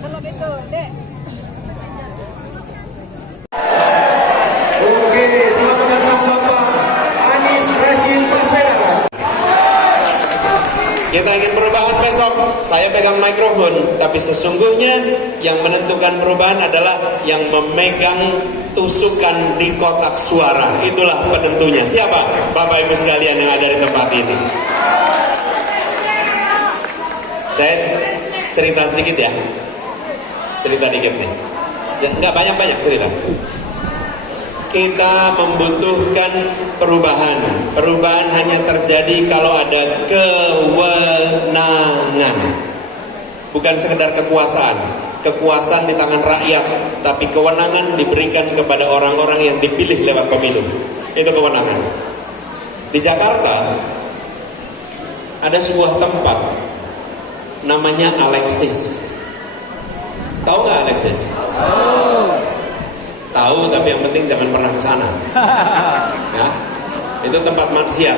Oke, selamat datang Bapak Anies Rashid Baswedan. Kita ingin perubahan besok. Saya pegang mikrofon, tapi sesungguhnya yang menentukan perubahan adalah yang memegang tusukan di kotak suara. Itulah penentunya. Siapa? Bapak Ibu sekalian yang ada di tempat ini. Saya cerita sedikit ya. Cerita dikit nih. Enggak banyak-banyak cerita. Kita membutuhkan perubahan. Perubahan hanya terjadi kalau ada kewenangan. Bukan sekedar kekuasaan. Kekuasaan di tangan rakyat, tapi kewenangan diberikan kepada orang-orang yang dipilih lewat pemilu. Itu kewenangan. Di Jakarta ada sebuah tempat namanya Alexis. Tahu nggak Alexis? Tahu, tapi yang penting jangan pernah ke sana. Ya, itu tempat maksiat.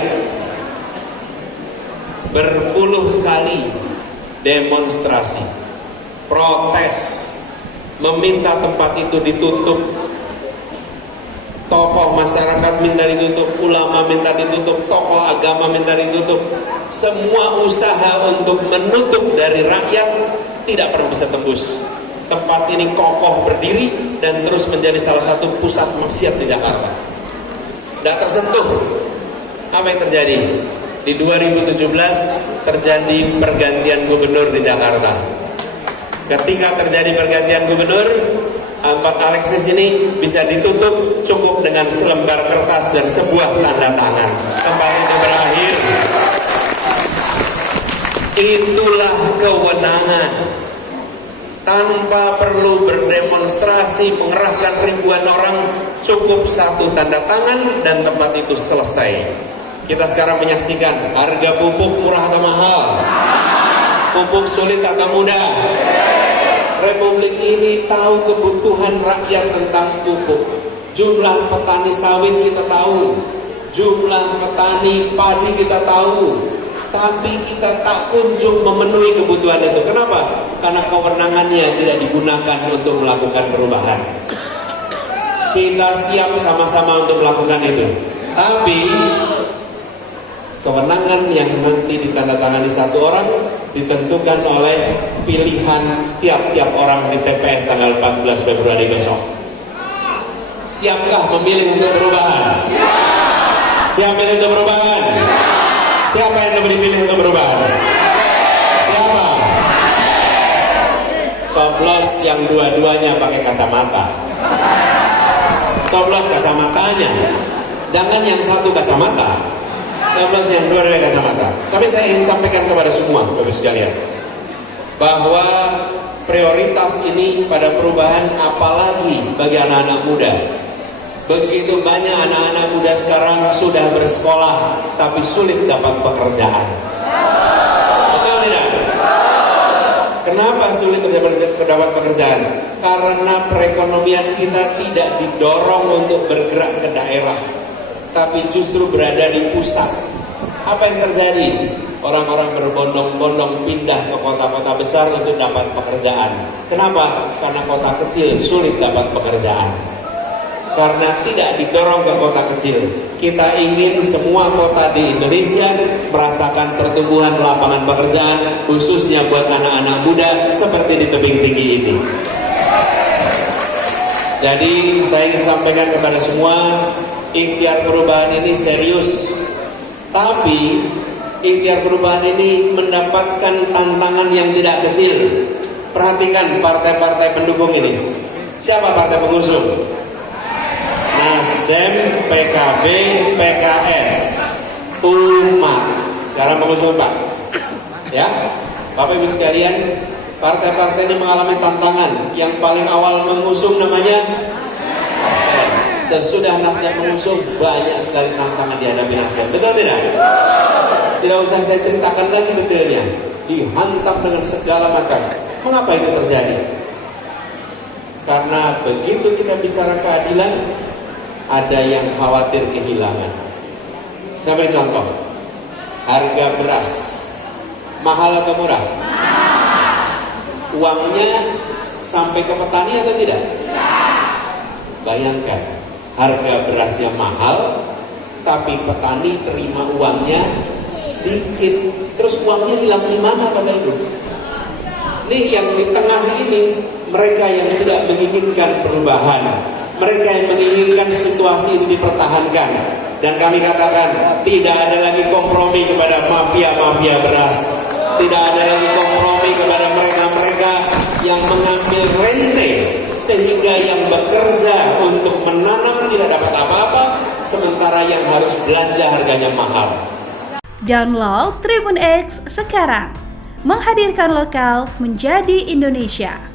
Berpuluh kali demonstrasi, protes, meminta tempat itu ditutup. Tokoh masyarakat minta ditutup, ulama minta ditutup, tokoh agama minta ditutup. Semua usaha untuk menutup dari rakyat tidak pernah bisa tembus. Tempat ini kokoh berdiri dan terus menjadi salah satu pusat maksiat di Jakarta. Tidak tersentuh. Apa yang terjadi? Di 2017 terjadi pergantian gubernur di Jakarta. Ketika terjadi pergantian gubernur, tempat Alexis ini bisa ditutup cukup dengan selembar kertas dan sebuah tanda tangan. Tempat itu berakhir. Itulah kewenangan. Tanpa perlu berdemonstrasi mengerahkan ribuan orang, cukup satu tanda tangan dan tempat itu selesai. Kita sekarang menyaksikan harga pupuk murah atau mahal, pupuk sulit atau mudah. Republik ini tahu kebutuhan rakyat tentang pupuk. Jumlah petani sawit kita tahu, jumlah petani padi kita tahu, tapi kita tak kunjung memenuhi kebutuhan itu. Kenapa? Karena kewenangannya tidak digunakan untuk melakukan perubahan. Kita siap sama-sama untuk melakukan itu, tapi kewenangan yang nanti ditandatangani satu orang ditentukan oleh pilihan tiap-tiap orang di TPS tanggal 14 Februari besok. Siapkah memilih untuk perubahan? Siap memilih untuk perubahan? Siapa yang dipilih untuk perubahan? Siapa? Coblos yang dua-duanya pakai kacamata. Coblos kacamatanya. Jangan yang satu kacamata. Coblos yang dua-duanya kacamata. Tapi saya ingin sampaikan kepada semua Bapak sekalian, bahwa prioritas ini pada perubahan, apalagi bagi anak-anak muda. Begitu banyak anak-anak muda sekarang sudah bersekolah tapi sulit dapat pekerjaan. Betul tidak? Kenapa sulit dapat pekerjaan? Karena perekonomian kita tidak didorong untuk bergerak ke daerah, tapi justru berada di pusat. Apa yang terjadi? Orang-orang berbondong-bondong pindah ke kota-kota besar untuk dapat pekerjaan. Kenapa? Karena kota kecil sulit dapat pekerjaan. Karena tidak didorong ke kota kecil. Kita ingin semua kota di Indonesia merasakan pertumbuhan lapangan pekerjaan, khususnya buat anak-anak muda seperti di tebing tinggi ini. Jadi saya ingin sampaikan kepada semua, ikhtiar perubahan ini serius. Tapi ikhtiar perubahan ini mendapatkan tantangan yang tidak kecil. Perhatikan partai-partai pendukung ini. Siapa partai pengusung? Nasdem, PKB, PKS, Umat. Sekarang pengusung Pak. Ya, Bapak Ibu sekalian, partai-partai ini mengalami tantangan. Yang paling awal mengusung namanya sesudah Nasdem mengusung, banyak sekali tantangan dihadapi Nasdem. Betul tidak? Tidak usah saya ceritakan lagi detailnya. Dihantam dengan segala macam. Mengapa itu terjadi? Karena begitu kita bicara keadilan, ada yang khawatir kehilangan. Saya beri contoh. Harga beras mahal atau murah? uangnya sampai ke petani atau tidak? Bayangkan, harga berasnya mahal, tapi petani terima uangnya sedikit. Terus uangnya hilang di mana Bapak Ibu? Nih yang di tengah ini, mereka yang tidak menginginkan perubahan, mereka yang menginginkan situasi ini dipertahankan. Dan kami katakan, tidak ada lagi kompromi kepada mafia-mafia beras. Tidak ada lagi kompromi kepada mereka-mereka yang mengambil rente, sehingga yang bekerja untuk menanam tidak dapat apa-apa, sementara yang harus belanja harganya mahal. Download Tribun X sekarang, menghadirkan lokal menjadi Indonesia.